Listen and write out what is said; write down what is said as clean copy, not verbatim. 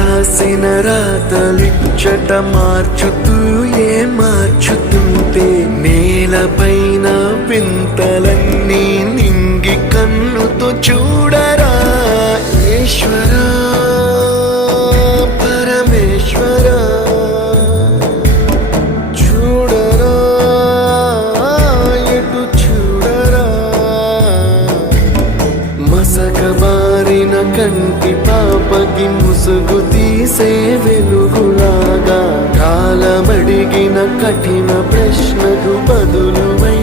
రాసిన రాతలిచ్చట మార్చుతూ మార్చుతుంటే నేలపైన వింతలన్నీ నింగి కన్నుతో చూడరా ఈశ్వరా పరమేశ్వరా చూడరా ఎటు చూడరా మసకబారిన కంటి పాపకి ముసుగు తీసే వెలుగులాగా కాలమడిగిన కఠిన ప్రశ్నకు బదులువై